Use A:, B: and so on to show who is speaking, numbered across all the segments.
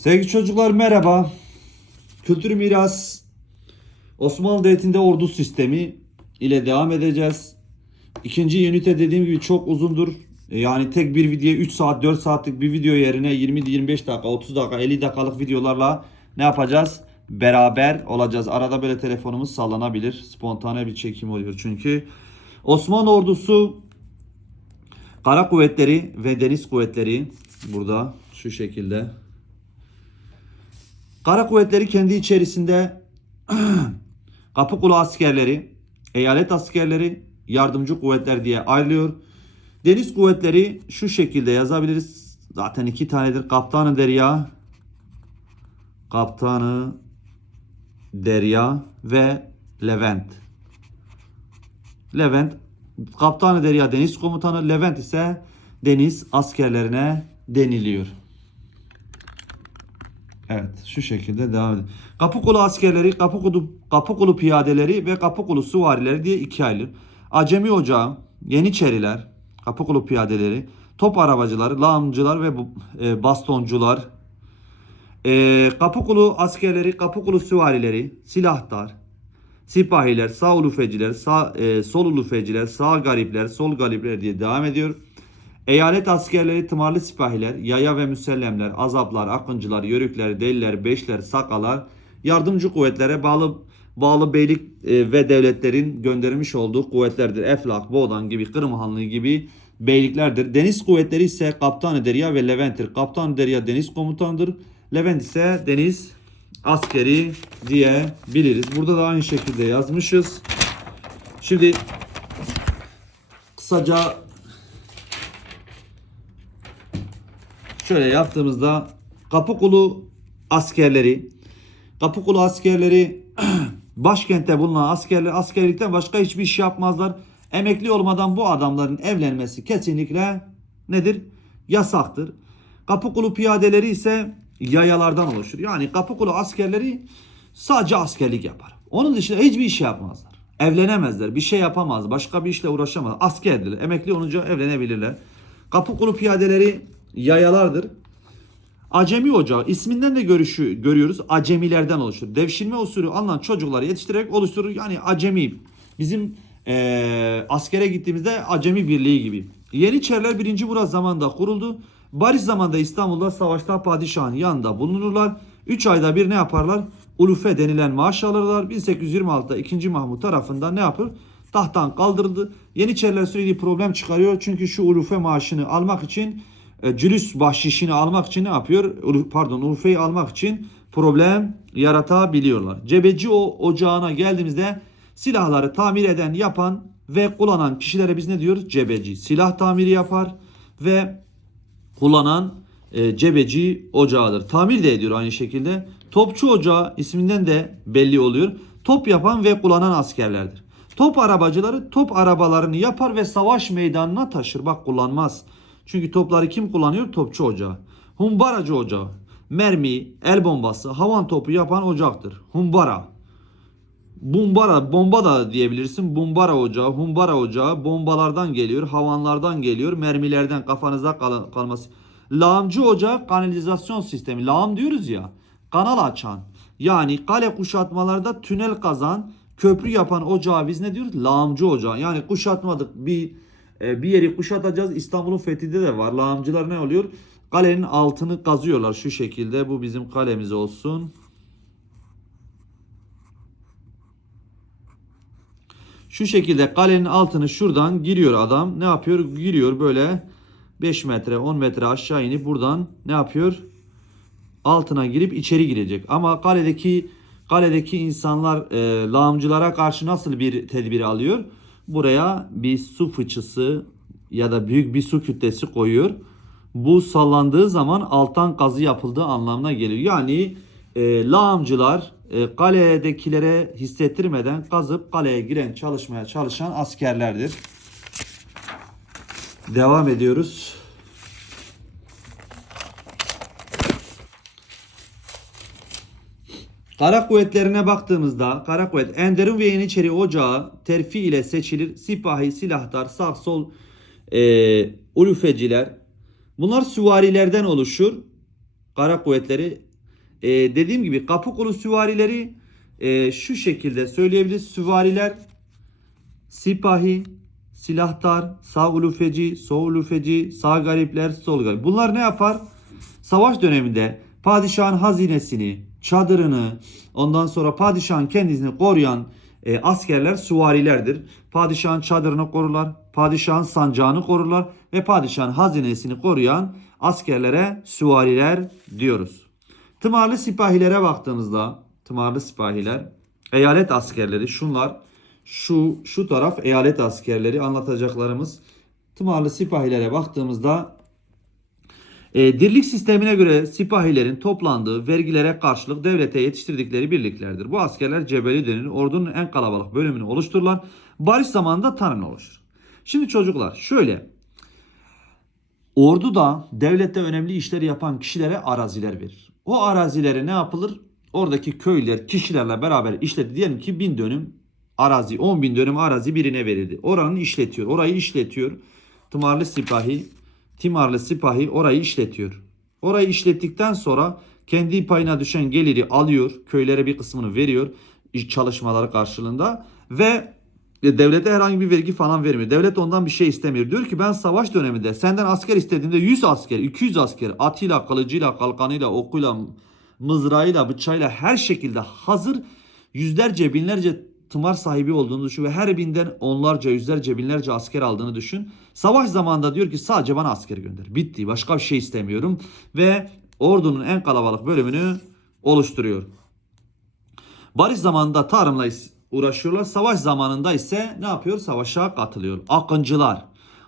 A: Sevgili çocuklar merhaba. Kültür miras Osmanlı Devleti'nde ordu sistemi ile devam edeceğiz. İkinci ünite dediğim gibi çok uzundur. E, Yani tek bir video 3 saat 4 saatlik bir video yerine 20-25 dakika 30 dakika 50 dakikalık videolarla ne yapacağız? Beraber olacağız. Arada böyle telefonumuz sallanabilir. Spontane bir çekim oluyor çünkü. Osmanlı ordusu Kara kuvvetleri ve deniz kuvvetleri burada şu şekilde. Kara kuvvetleri kendi içerisinde Kapıkulu askerleri, eyalet askerleri, yardımcı kuvvetler diye ayrılıyor. Deniz kuvvetleri şu şekilde yazabiliriz. Zaten iki tanedir. Kaptanı Derya, Kaptanı Derya ve Levent. Levent Kaptanı Derya Deniz Komutanı, Levent ise deniz askerlerine deniliyor. Evet şu şekilde devam edelim. Kapıkulu askerleri, Kapıkulu, Kapıkulu piyadeleri ve Kapıkulu süvarileri diye ikiye ayrılır. Acemi Ocağı, Yeniçeriler, Kapıkulu piyadeleri, top arabacıları, lağımcılar ve e, bastoncular, e, Kapıkulu askerleri, Kapıkulu süvarileri, silahtar, sipahiler, sağ ulufeciler, sağ, e, sol ulufeciler, sağ garipler, sol garipler diye devam ediyor. Eyalet askerleri, tımarlı sipahiler, yaya ve müsellemler, azaplar, akıncılar, yörükler, deliler, beşler, sakalar, yardımcı kuvvetlere bağlı bağlı beylik e, ve devletlerin göndermiş olduğu kuvvetlerdir. Eflak, Boğdan gibi, Kırım Hanlığı gibi beyliklerdir. Deniz kuvvetleri ise Kaptanı Derya ve Levent'tir. Kaptanı Derya deniz komutanıdır. Levent ise deniz askeri diyebiliriz. Burada da aynı şekilde yazmışız. Şimdi kısaca şöyle yaptığımızda Kapıkulu askerleri Kapıkulu askerleri başkentte bulunan askerler askerlikten başka hiçbir iş yapmazlar. Emekli olmadan bu adamların evlenmesi kesinlikle nedir? Yasaktır. Kapıkulu piyadeleri ise yayalardan oluşur. Yani Kapıkulu askerleri sadece askerlik yapar. Onun dışında hiçbir iş yapmazlar. Evlenemezler. Bir şey yapamaz. Başka bir işle uğraşamaz. Askerdir. Emekli olunca evlenebilirler. Kapıkulu piyadeleri yayalardır. Acemi Ocağı isminden de görüşü, görüyoruz. Acemilerden oluşur. Devşirme usulü alınan çocukları yetiştirerek oluşturur. Yani acemi. Bizim eee, askere gittiğimizde acemi birliği gibi. Yeniçeriler 1. Murat zamanında kuruldu. Barış zamanında İstanbul'da savaşta padişahın yanında bulunurlar. 3 ayda bir ne yaparlar? Ulufe denilen maaş alırlar. 1826'da 2. Mahmut tarafından ne yapır? Tahttan kaldırıldı. Yeniçeriler sürekli problem çıkarıyor. Çünkü şu ulufe maaşını almak için e, cülüs bahşişini almak için ne yapıyor? Pardon Urfa'yı almak için problem yaratabiliyorlar. Cebeci o ocağına geldiğimizde silahları tamir eden, yapan ve kullanan kişilere biz ne diyoruz? Cebeci. Silah tamiri yapar ve kullanan e, cebeci ocağıdır. Tamir de ediyor aynı şekilde. Topçu ocağı isminden de belli oluyor. Top yapan ve kullanan askerlerdir. Top arabacıları top arabalarını yapar ve savaş meydanına taşır. Bak kullanmaz. Çünkü topları kim kullanıyor? Topçu ocağı. Humbaracı ocağı. Mermi, el bombası, havan topu yapan ocaktır. Humbara. Bumbara, bomba da diyebilirsin. Bumbara ocağı, humbara ocağı bombalardan geliyor, havanlardan geliyor, mermilerden kafanızda kal- kalması. Lağımcı ocağı kanalizasyon sistemi. Lağım diyoruz ya, kanal açan. Yani kale kuşatmalarda tünel kazan, köprü yapan ocağı biz ne diyoruz? Lağımcı ocağı. Yani kuşatmadık bir bir yeri kuşatacağız. İstanbul'un fethinde de var. Lağımcılar ne oluyor? Kalenin altını kazıyorlar şu şekilde. Bu bizim kalemiz olsun. Şu şekilde kalenin altını şuradan giriyor adam. Ne yapıyor? Giriyor böyle 5 metre 10 metre aşağı inip buradan ne yapıyor? Altına girip içeri girecek. Ama kaledeki kaledeki insanlar e, lağımcılara karşı nasıl bir tedbir alıyor? Buraya bir su fıçısı ya da büyük bir su kütlesi koyuyor. Bu sallandığı zaman alttan kazı yapıldığı anlamına geliyor. Yani e, lağımcılar e, kaledekilere hissettirmeden kazıp kaleye giren çalışmaya çalışan askerlerdir. Devam ediyoruz. Kara kuvvetlerine baktığımızda Kara kuvvet Enderun ve Yeniçeri Ocağı terfi ile seçilir. Sipahi, silahtar, sağ sol e, ulufeciler. Bunlar süvarilerden oluşur. Kara kuvvetleri e, dediğim gibi kapı kolu süvarileri e, şu şekilde söyleyebiliriz. Süvariler sipahi, silahtar, sağ ulufeci, sol ulufeci, sağ garipler, sol garip. Bunlar ne yapar? Savaş döneminde padişahın hazinesini, çadırını, ondan sonra padişahın kendisini koruyan e, askerler süvarilerdir. Padişahın çadırını korurlar, padişahın sancağını korurlar ve padişahın hazinesini koruyan askerlere süvariler diyoruz. Tımarlı sipahilere baktığımızda, tımarlı sipahiler, eyalet askerleri şunlar, şu şu taraf eyalet askerleri anlatacaklarımız. Tımarlı sipahilere baktığımızda e, dirlik sistemine göre sipahilerin toplandığı vergilere karşılık devlete yetiştirdikleri birliklerdir. Bu askerler cebeli denilir. Ordunun en kalabalık bölümünü oluştururlar. Barış zamanında tanrı oluşur. Şimdi çocuklar şöyle. Orduda devlette önemli işleri yapan kişilere araziler verir. O arazilere ne yapılır? Oradaki köyler kişilerle beraber işledi. Diyelim ki bin dönüm arazi, 10 bin dönüm arazi birine verildi. Oranın işletiyor. Orayı işletiyor. Tımarlı sipahi, timarlı sipahi orayı işletiyor. Orayı işlettikten sonra kendi payına düşen geliri alıyor. Köylere bir kısmını veriyor. çalışmaları karşılığında ve e, devlete herhangi bir vergi falan vermiyor. Devlet ondan bir şey istemiyor. Diyor ki ben savaş döneminde senden asker istediğinde 100 asker, 200 asker atıyla, kılıcıyla, kalkanıyla, okuyla, mızrağıyla, bıçağıyla her şekilde hazır yüzlerce, binlerce tımar sahibi olduğunu düşün ve her binden onlarca, yüzlerce, binlerce asker aldığını düşün. Savaş zamanında diyor ki sadece bana asker gönder. Bitti. Başka bir şey istemiyorum. Ve ordunun en kalabalık bölümünü oluşturuyor. Barış zamanında tarımla uğraşıyorlar. Savaş zamanında ise ne yapıyor? Savaşa katılıyor. Akıncılar.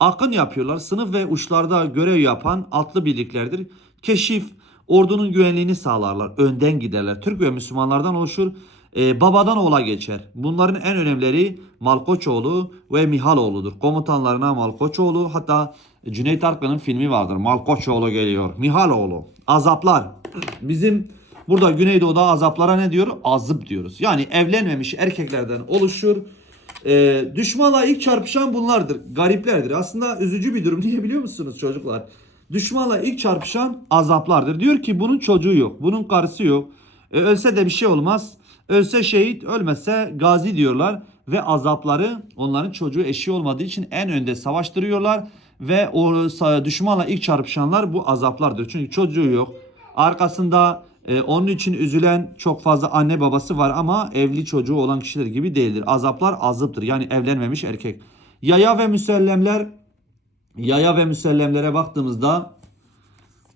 A: Akın yapıyorlar. Sınıf ve uçlarda görev yapan atlı birliklerdir. Keşif, ordunun güvenliğini sağlarlar. Önden giderler. Türk ve Müslümanlardan oluşur. Ee, babadan oğula geçer. Bunların en önemlileri Malkoçoğlu ve Mihaloğlu'dur. Komutanlarına Malkoçoğlu hatta Cüneyt Arkın'ın filmi vardır. Malkoçoğlu geliyor. Mihaloğlu. Azaplar. Bizim burada Güneydoğu'da azaplara ne diyor? Azıp diyoruz. Yani evlenmemiş erkeklerden oluşur. Ee, düşmanla ilk çarpışan bunlardır. Gariplerdir. Aslında üzücü bir durum diyebiliyor musunuz çocuklar? Düşmanla ilk çarpışan azaplardır. Diyor ki bunun çocuğu yok. Bunun karısı yok. E, ölse de bir şey olmaz. Ölse şehit, ölmezse gazi diyorlar. Ve azapları onların çocuğu eşi olmadığı için en önde savaştırıyorlar. Ve o düşmanla ilk çarpışanlar bu azaplardır. Çünkü çocuğu yok. Arkasında e, onun için üzülen çok fazla anne babası var ama evli çocuğu olan kişiler gibi değildir. Azaplar azıptır. Yani evlenmemiş erkek. Yaya ve müsellemler yaya ve müsellemlere baktığımızda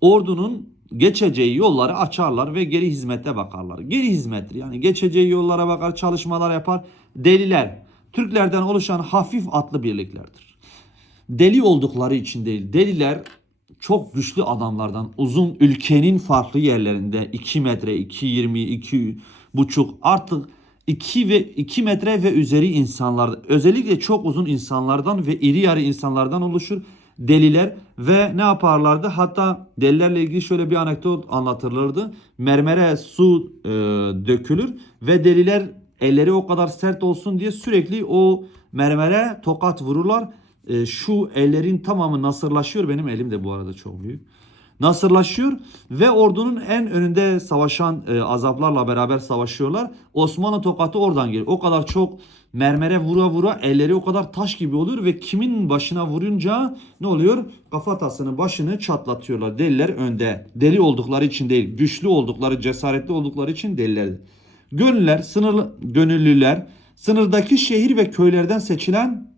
A: ordunun geçeceği yolları açarlar ve geri hizmete bakarlar. Geri hizmettir yani geçeceği yollara bakar, çalışmalar yapar. Deliler, Türklerden oluşan hafif atlı birliklerdir. Deli oldukları için değil, deliler çok güçlü adamlardan uzun ülkenin farklı yerlerinde 2 metre, 2.20, 2 buçuk artık 2 ve 2 metre ve üzeri insanlar özellikle çok uzun insanlardan ve iri yarı insanlardan oluşur deliler ve ne yaparlardı? Hatta delilerle ilgili şöyle bir anekdot anlatırlardı. Mermere su e, dökülür ve deliler elleri o kadar sert olsun diye sürekli o mermere tokat vururlar. E, şu ellerin tamamı nasırlaşıyor. Benim elim de bu arada çok büyük. Nasırlaşıyor ve ordunun en önünde savaşan e, azaplarla beraber savaşıyorlar. Osmanlı tokatı oradan geliyor. O kadar çok mermere vura vura elleri o kadar taş gibi oluyor ve kimin başına vurunca ne oluyor? Kafatasının başını çatlatıyorlar. Deliler önde. Deli oldukları için değil, güçlü oldukları, cesaretli oldukları için delilerdir. Gönüller, sınırlı gönüllüler, sınırdaki şehir ve köylerden seçilen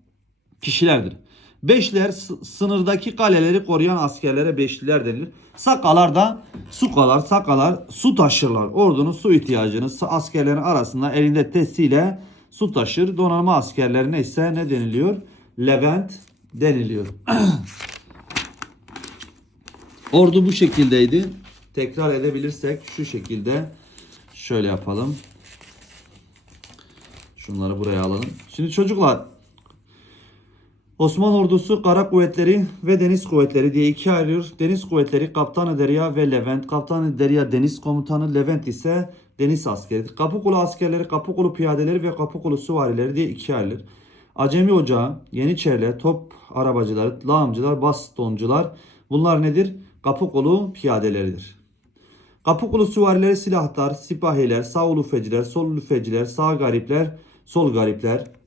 A: kişilerdir. Beşler s- sınırdaki kaleleri koruyan askerlere beşliler denilir. Sakalar da sukalar, sakalar su taşırlar. Ordunun su ihtiyacını askerlerin arasında elinde testiyle su taşır. Donanma askerlerine ise ne deniliyor? Levent deniliyor. Ordu bu şekildeydi. Tekrar edebilirsek şu şekilde şöyle yapalım. Şunları buraya alalım. Şimdi çocuklar Osmanlı ordusu kara kuvvetleri ve deniz kuvvetleri diye ikiye ayrılıyor. Deniz kuvvetleri Kaptanı Derya ve Levent. Kaptanı Derya deniz komutanı, Levent ise deniz askeri. Kapıkulu askerleri, Kapıkulu piyadeleri ve Kapıkulu süvarileri diye ikiye ayrılır. Acemi Ocağı, Yeniçeriler, top arabacıları, lağımcılar, bastoncular bunlar nedir? Kapıkulu piyadeleridir. Kapıkulu süvarileri silahtar, sipahiler, sağ ulufeciler, sol ulufeciler, sağ garipler, sol garipler.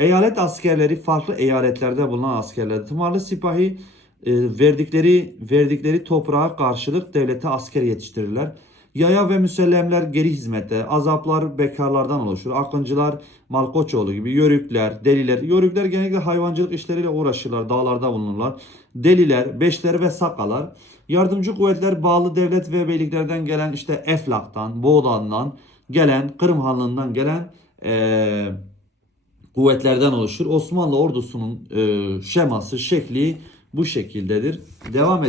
A: Eyalet askerleri farklı eyaletlerde bulunan askerler. Tımarlı sipahi e, verdikleri verdikleri toprağa karşılık devlete asker yetiştirirler. Yaya ve müsellemler geri hizmette, azaplar bekarlardan oluşur. Akıncılar Malkoçoğlu gibi, yörükler, deliler. Yörükler genellikle hayvancılık işleriyle uğraşırlar, dağlarda bulunurlar. Deliler, beşler ve sakalar. Yardımcı kuvvetler bağlı devlet ve beyliklerden gelen işte Eflak'tan, Boğdan'dan gelen, Kırım Hanlığı'ndan gelen eee kuvvetlerden oluşur. Osmanlı ordusunun e, şeması, şekli bu şekildedir. Devam edelim.